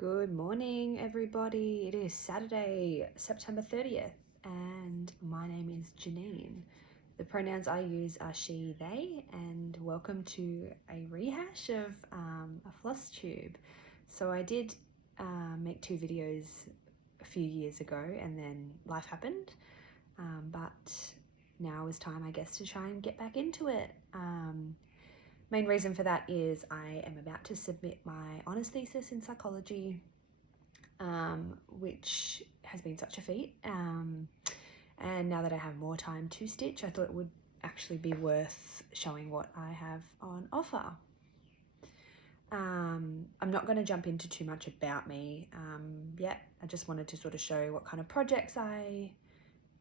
Good morning, everybody. It is Saturday, September 30th, and my name is Janine. The pronouns I use are she, they, and welcome to a rehash of a floss tube. So I did make two videos a few years ago, and then life happened, but now is time, I guess, to try and get back into it. Main reason for that is I am about to submit my honours thesis in psychology, which has been such a feat. And now that I have more time to stitch, I thought it would actually be worth showing what I have on offer. I'm not going to jump into too much about me yet. I just wanted to sort of show what kind of projects I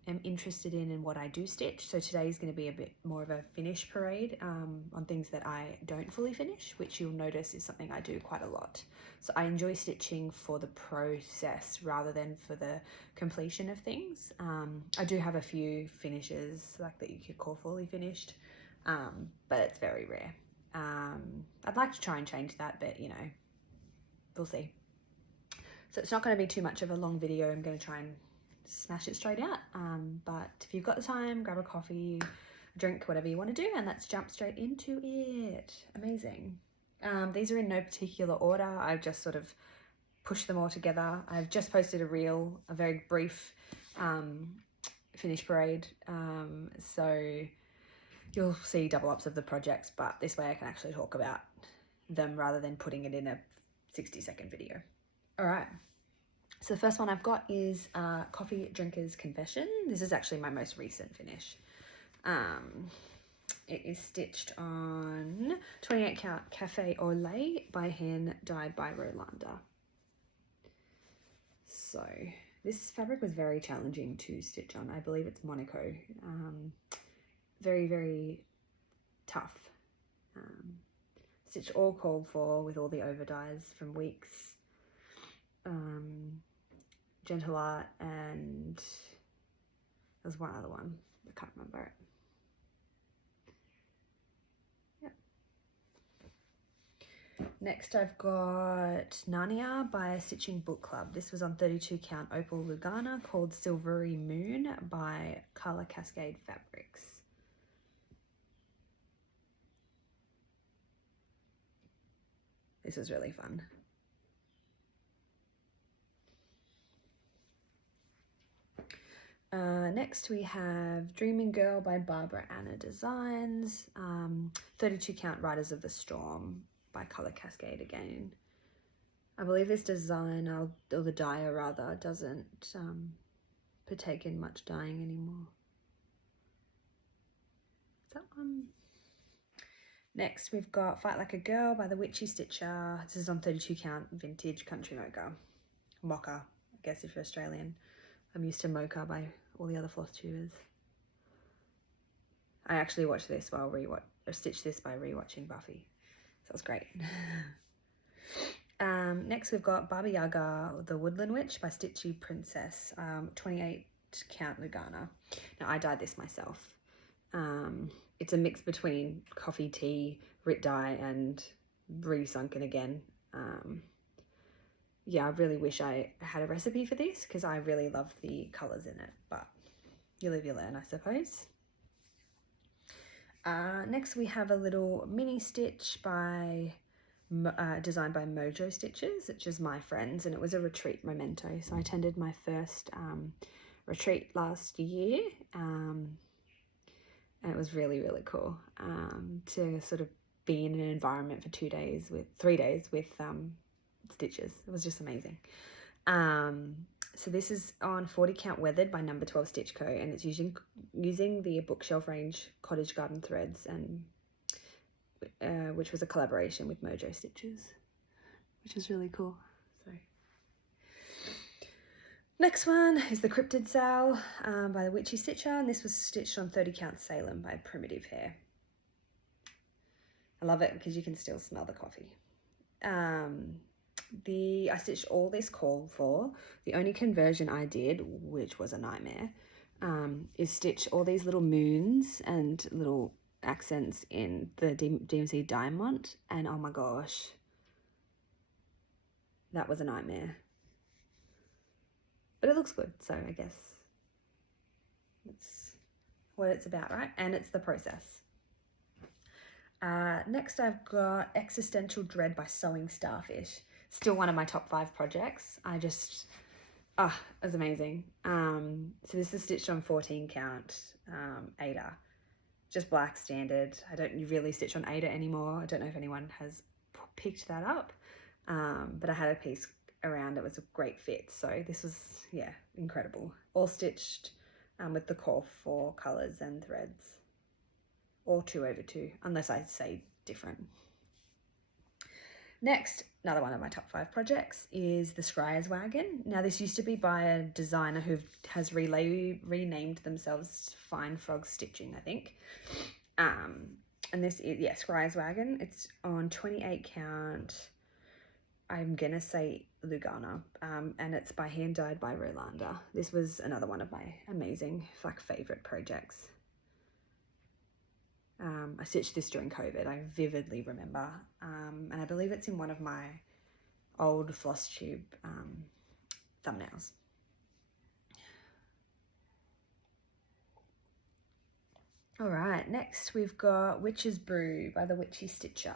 am interested in and what I do stitch. So today is going to be a bit more of a finish parade on things that I don't fully finish, which you'll notice is something I do quite a lot. So I enjoy stitching for the process rather than for the completion of things. I do have a few finishes like that you could call fully finished, but it's very rare. I'd like to try and change that, but you know, we'll see. So it's not going to be too much of a long video. I'm going to try and smash it straight out, but if you've got the time, grab a coffee, drink, whatever you want to do, and let's jump straight into it. Amazing. These are in no particular order. I've just sort of pushed them all together. I've just posted a reel, a very brief finish parade, so you'll see double ups of the projects, but this way I can actually talk about them rather than putting it in a 60-second video. All right. So the first one I've got is Coffee Drinker's Confession. This is actually my most recent finish. It is stitched on 28 count Cafe au lait by hand, dyed by Rolanda. So this fabric was very challenging to stitch on. I believe it's Monaco. Very, very tough. Stitch all called for with all the over dyes from Weeks. Gentle Art, and there's one other one, I can't remember it. Yep. Next I've got Narnia by Stitching Book Club. This was on 32 count Opal Lugana, called Silvery Moon by Color Cascade Fabrics. This was really fun. Next we have Dreaming Girl by Barbara Anna Designs, 32 count Riders of the Storm by Color Cascade again. I believe this design, or the dyer rather, doesn't partake in much dyeing anymore. Is that one? Next we've got Fight Like a Girl by the Witchy Stitcher. This is on 32 count vintage country mocha, I guess if you're Australian. I'm used to mocha by all the other floss tubers. I actually watched this while stitched this by rewatching Buffy. So it was great. Next we've got Baba Yaga, the Woodland Witch by Stitchy Princess, 28 count Lugana. Now I dyed this myself. It's a mix between coffee, tea, Rit dye, and resunken again. Yeah, I really wish I had a recipe for this because I really love the colours in it, but you live, you learn, I suppose. Next we have a little mini stitch by designed by Mojo Stitches, which is my friends, and it was a retreat memento. So I attended my first retreat last year, and it was really, really cool to sort of be in an environment for 3 days with stitches. It was just amazing. So this is on 40 count Weathered by Number 12 Stitch Co, and it's using the bookshelf range Cottage Garden Threads, and which was a collaboration with Mojo Stitches, which is really cool. So next one is the Cryptid Sale by the Witchy Stitcher, and this was stitched on 30 count Salem by Primitive Hair. I love it because you can still smell the coffee. I stitched all this called for. The only conversion I did, which was a nightmare, is stitch all these little moons and little accents in the DMC Diamond, and oh my gosh, that was a nightmare. But it looks good, so I guess it's what it's about, right? And it's the process. Next I've got Existential Dread by Sewing Starfish. Still one of my top 5 projects. I just, it was amazing. So this is stitched on 14 count Aida. Just black standard. I don't really stitch on Aida anymore. I don't know if anyone has picked that up. But I had a piece around, it was a great fit. So this was, yeah, incredible. All stitched with the core 4 colours and threads. Or 2/2, unless I say different. Next, another one of my top 5 projects is the Scryers Wagon. Now this used to be by a designer who has renamed themselves FineFrog Stitching, I think. And this is, yeah, Scryers Wagon. It's on 28 count, I'm gonna say Lugana, and it's by hand dyed by Rolanda. This was another one of my amazing, like, favourite projects. I stitched this during COVID, I vividly remember, and I believe it's in one of my old floss tube thumbnails. All right, next we've got Witch's Brew by the Witchy Stitcher.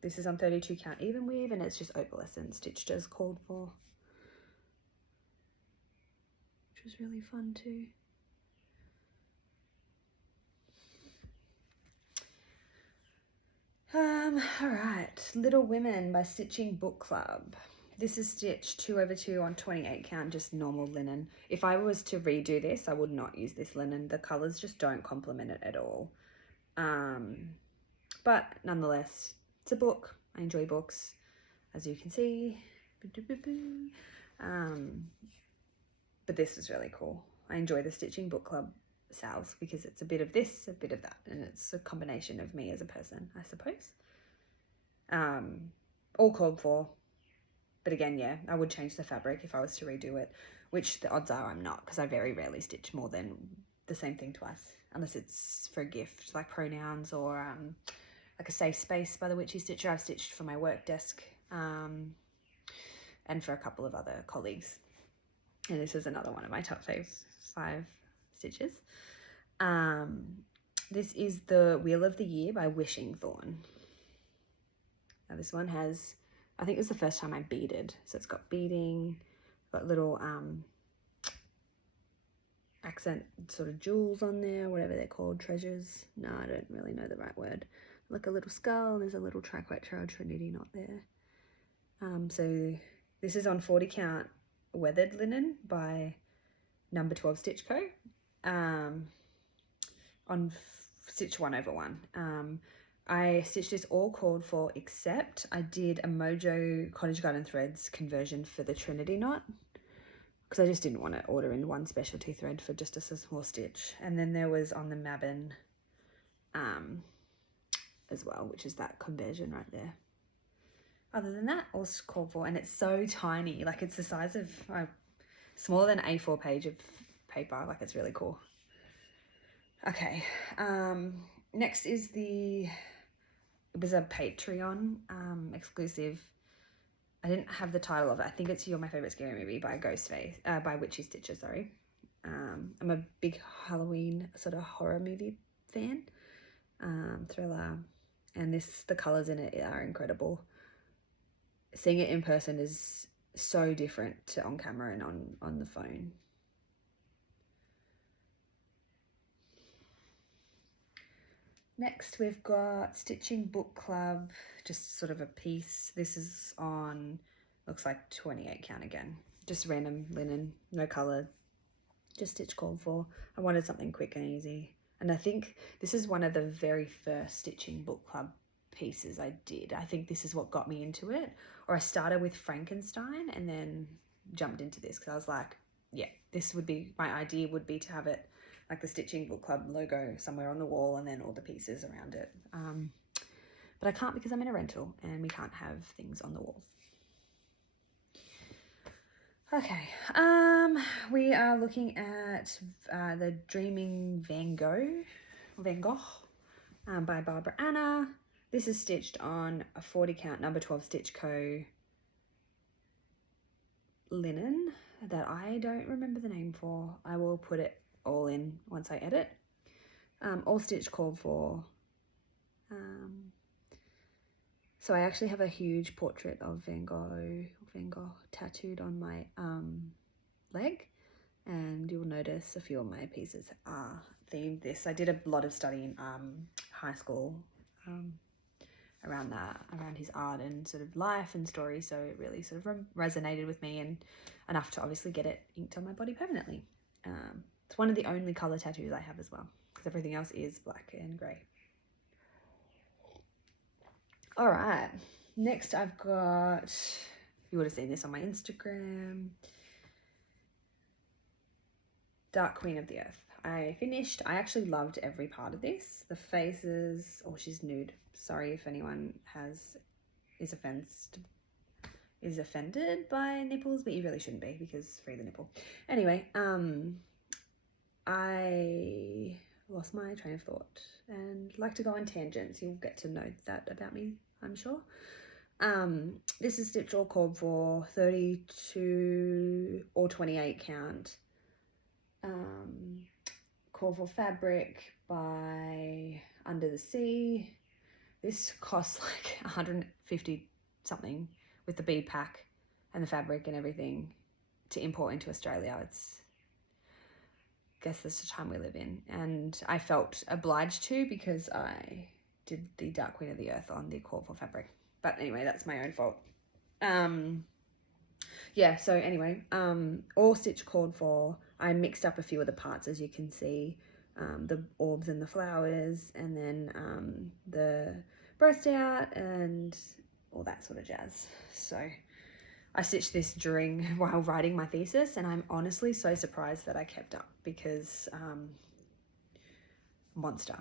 This is on 32 count even weave, and it's just opalescent stitched as called for, which was really fun too. All right, Little Women by Stitching Book Club. This is stitched 2/2 on 28 count, just normal linen. If I was to redo this, I would not use this linen. The colours just don't complement it at all. But nonetheless, it's a book. I enjoy books, as you can see. But this is really cool. I enjoy the Stitching Book Club sales because it's a bit of this, a bit of that, and it's a combination of me as a person, I suppose. All called for, but again, yeah, I would change the fabric if I was to redo it, which the odds are I'm not, because I very rarely stitch more than the same thing twice, unless it's for a gift, like Pronouns or like a Safe Space by the Witchy Stitcher. I've stitched for my work desk and for a couple of other colleagues, and this is another one of my top 5 stitches. This is the Wheel of the Year by Wishing Thorn. Now this one has, I think it was the first time I beaded, so it's got beading, got little accent sort of jewels on there, whatever they're called, treasures. No, I don't really know the right word. Like a little skull, and there's a little triquetral trinity knot there. So this is on 40 count weathered linen by number 12 Stitch Co. On stitch 1/1. I stitched this all called for, except I did a Mojo Cottage Garden Threads conversion for the Trinity knot, because I just didn't want to order in one specialty thread for just a small stitch. And then there was on the Mabbin as well, which is that conversion right there. Other than that, all called for, and it's so tiny, like it's the size of smaller than an A4 page of paper. Like, it's really cool. Okay, next is it was a Patreon exclusive. I didn't have the title of it. I think it's You're My Favorite Scary Movie by by Witchy Stitcher, sorry. I'm a big Halloween sort of horror movie fan, thriller, and the colours in it are incredible. Seeing it in person is so different to on camera and on the phone. Next, we've got Stitching Book Club, just sort of a piece. This is on, looks like 28 count again. Just random linen, no colour, just stitch called for. I wanted something quick and easy. And I think this is one of the very first Stitching Book Club pieces I did. I think this is what got me into it. Or I started with Frankenstein and then jumped into this because I was like, yeah, this would be, my idea would be to have it like the Stitching Book Club logo somewhere on the wall and then all the pieces around it. But I can't because I'm in a rental and we can't have things on the walls. Okay, we are looking at the Dreaming Van Gogh by Barbara Anna. This is stitched on a 40 count number 12 Stitch Co. linen that I don't remember the name for. I will put it all in once I edit. All stitch called for. So I actually have a huge portrait of Van Gogh tattooed on my leg, and you'll notice a few of my pieces are themed this. I did a lot of study in high school around his art and sort of life and story, so it really sort of resonated with me, and enough to obviously get it inked on my body permanently. It's one of the only colour tattoos I have as well, because everything else is black and grey. All right, next I've got, you would have seen this on my Instagram, Dark Queen of the Earth. I actually loved every part of this. The faces, oh, she's nude. Sorry if anyone is offended by nipples, but you really shouldn't be, because free the nipple. Anyway, I lost my train of thought and like to go on tangents. You'll get to know that about me, I'm sure. This is stitched all cord for 32 or 28 count. Cord for fabric by Under the Sea. This costs like 150 something with the bead pack and the fabric and everything to import into Australia. I guess that's the time we live in, and I felt obliged to because I did the Dark Queen of the Earth on the cord for fabric. But anyway, that's my own fault. Yeah, so anyway, all stitch cord for. I mixed up a few of the parts, as you can see, the orbs and the flowers, and then the breast out and all that sort of jazz. So I stitched this while writing my thesis, and I'm honestly so surprised that I kept up, because monster.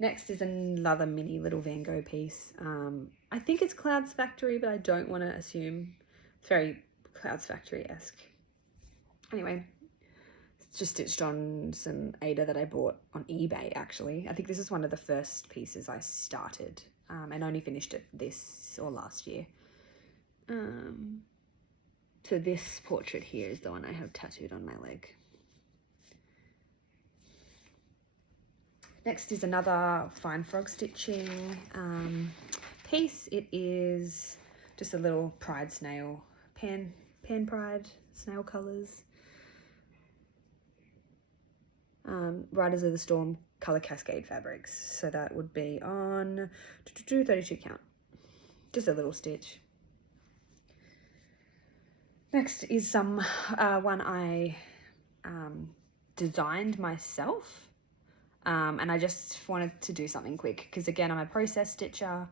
Next is another mini little Van Gogh piece. I think it's Cloudsfactory, but I don't want to assume. It's very Cloudsfactory-esque. Anyway, it's just stitched on some Ada that I bought on eBay, actually. I think this is one of the first pieces I started, and only finished it this or last year. So this portrait here is the one I have tattooed on my leg. Next is another FineFrog stitching piece. It is just a little pride snail, pan pride snail colours. Riders of the Storm colour cascade fabrics. So that would be on 32 count. Just a little stitch. Next is one I designed myself, and I just wanted to do something quick because, again, I'm a process stitcher,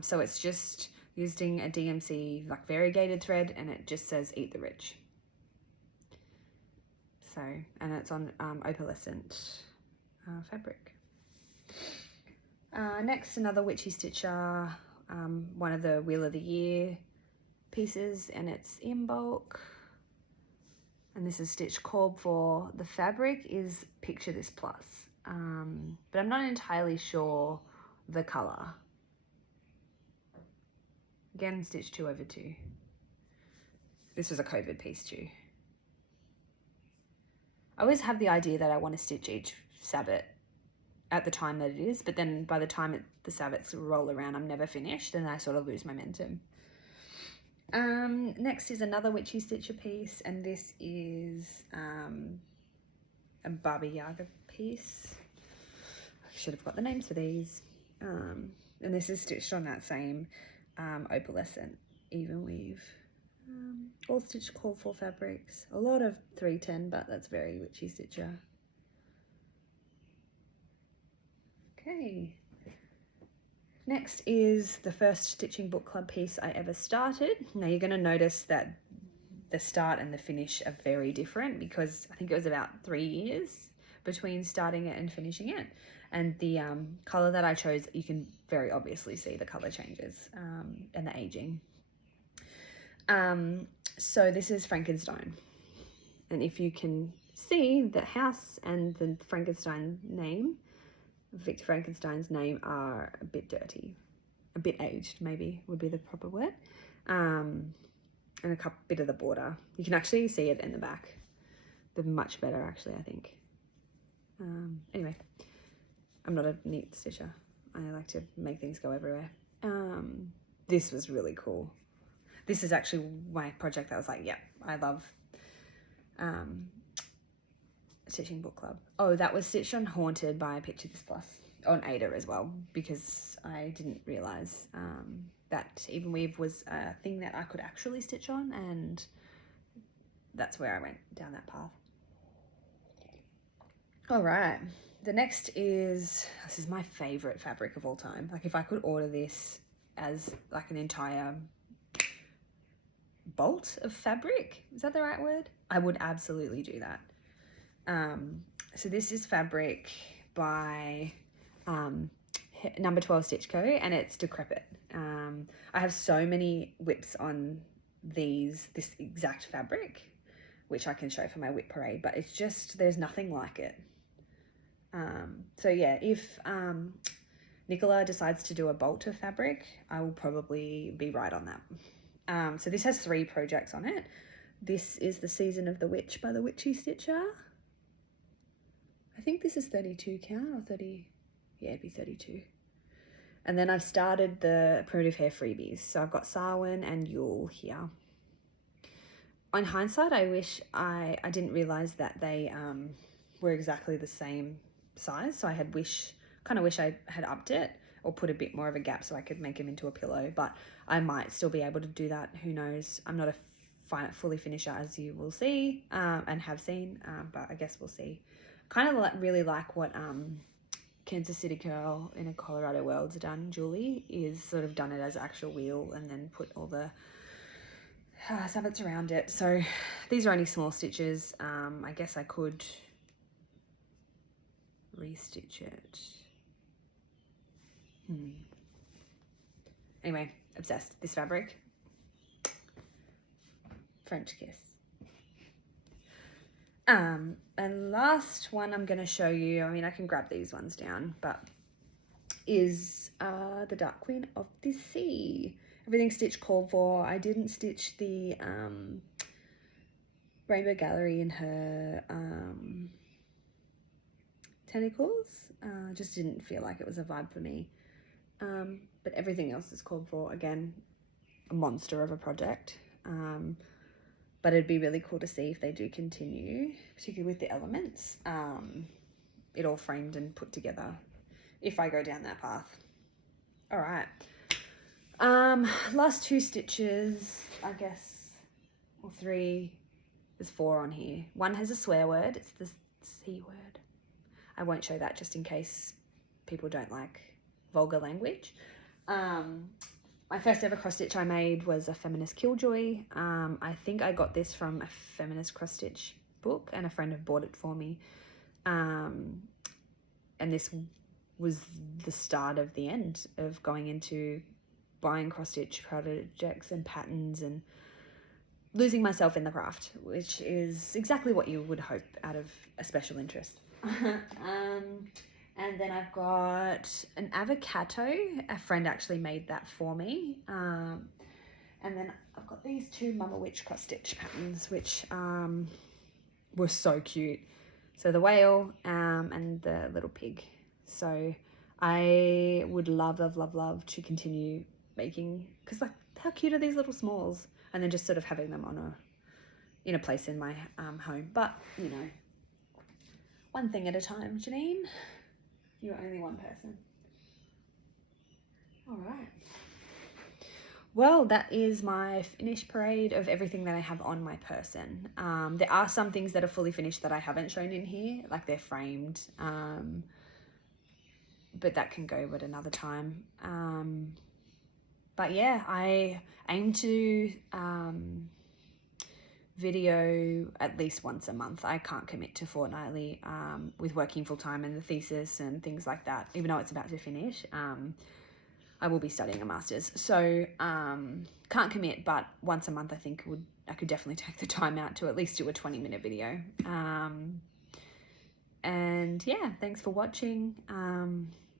so it's just using a DMC like variegated thread, and it just says Eat the Rich. So, and it's on opalescent fabric. Next, another Witchy stitcher, one of the Wheel of the Year pieces, and it's Imbolc, and this is stitched cord for. The fabric is Picture This Plus, but I'm not entirely sure the colour. Again, stitch 2/2. This was a COVID piece too. I always have the idea that I want to stitch each sabbat at the time that it is, but then by the time the sabbats roll around, I'm never finished, and I sort of lose momentum. Next is another Witchy stitcher piece, and this is a Barbie Yaga piece. I should have got the names for these. And this is stitched on that same opalescent even weave. All stitched cord for fabrics. A lot of 310, but that's very Witchy stitcher. Okay. Next is the first Stitching Book Club piece I ever started. Now you're going to notice that the start and the finish are very different, because I think it was about 3 years between starting it and finishing it. And the colour that I chose, you can very obviously see the colour changes and the aging. So this is Frankenstein. And if you can see the house and the Frankenstein name, Victor Frankenstein's name are a bit dirty, a bit aged maybe would be the proper word, and a bit of the border. You can actually see it in the back. They're much better actually, I think. Anyway, I'm not a neat stitcher. I like to make things go everywhere. This was really cool. This is actually my project that was like, yeah, I love Stitching Book Club. Oh, that was stitched on Haunted by Picture This Plus, on Ada as well, because I didn't realise that Even Weave was a thing that I could actually stitch on, and that's where I went down that path. All right, the next this is my favourite fabric of all time. Like, if I could order this as like an entire bolt of fabric, is that the right word? I would absolutely do that. So this is fabric by number 12 Stitch Co, and it's Decrepit. I have so many whips on this exact fabric, which I can show for my whip parade, but it's just, there's nothing like it. So yeah, if Nicola decides to do a bolt of fabric, I will probably be right on that. So this has 3 projects on it. This is The Season of the Witch by the Witchy Stitcher. I think this is 32 count or 30. Yeah, it'd be 32. And then I've started the Primitive Hair freebies. So I've got Samhain and Yule here. On hindsight, I wish I didn't realize that they were exactly the same size. So I kind of wish I had upped it or put a bit more of a gap so I could make them into a pillow. But I might still be able to do that. Who knows? I'm not a fully finisher, as you will see and have seen, but I guess we'll see. Kind of really like what Kansas City Girl in a Colorado World's done, Julie, is sort of done it as actual wheel and then put all the sabots around it. So these are only small stitches. I guess I could restitch it. Anyway, obsessed. This fabric. French kiss. And last one I'm going to show you, I mean, I can grab these ones down, but is the Dark Queen of the Sea. Everything stitch called for. I didn't stitch the Rainbow Gallery in her tentacles. Just didn't feel like it was a vibe for me. But everything else is called for. Again, a monster of a project. But it'd be really cool to see if they do continue, particularly with the elements, it all framed and put together, if I go down that path. All right. Last 2 stitches, I guess, or 3, there's 4 on here. One has a swear word, it's the C word. I won't show that just in case people don't like vulgar language. My first ever cross stitch I made was a feminist killjoy. I think I got this from a feminist cross stitch book, and a friend had bought it for me. And this was the start of the end of going into buying cross stitch projects and patterns and losing myself in the craft, which is exactly what you would hope out of a special interest. And then I've got an avocado. A friend actually made that for me. And then I've got these 2 Mama Witch cross stitch patterns, which were so cute. So the whale and the little pig. So I would love to continue making, because like, how cute are these little smalls? And then just sort of having them in a place in my home. But, you know, one thing at a time, Janine. You're only one person. All right. Well, that is my finished parade of everything that I have on my person. There are some things that are fully finished that I haven't shown in here, like they're framed, but that can go at another time. But yeah, I aim to video at least once a month. I can't commit to fortnightly with working full time and the thesis and things like that, even though it's about to finish. I will be studying a master's, so can't commit, but once a month I think I could definitely take the time out to at least do a 20-minute video. And yeah, thanks for watching.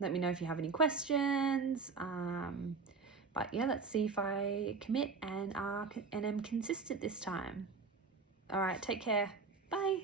Let me know if you have any questions. But yeah, let's see if I commit and am consistent this time. All right, take care. Bye.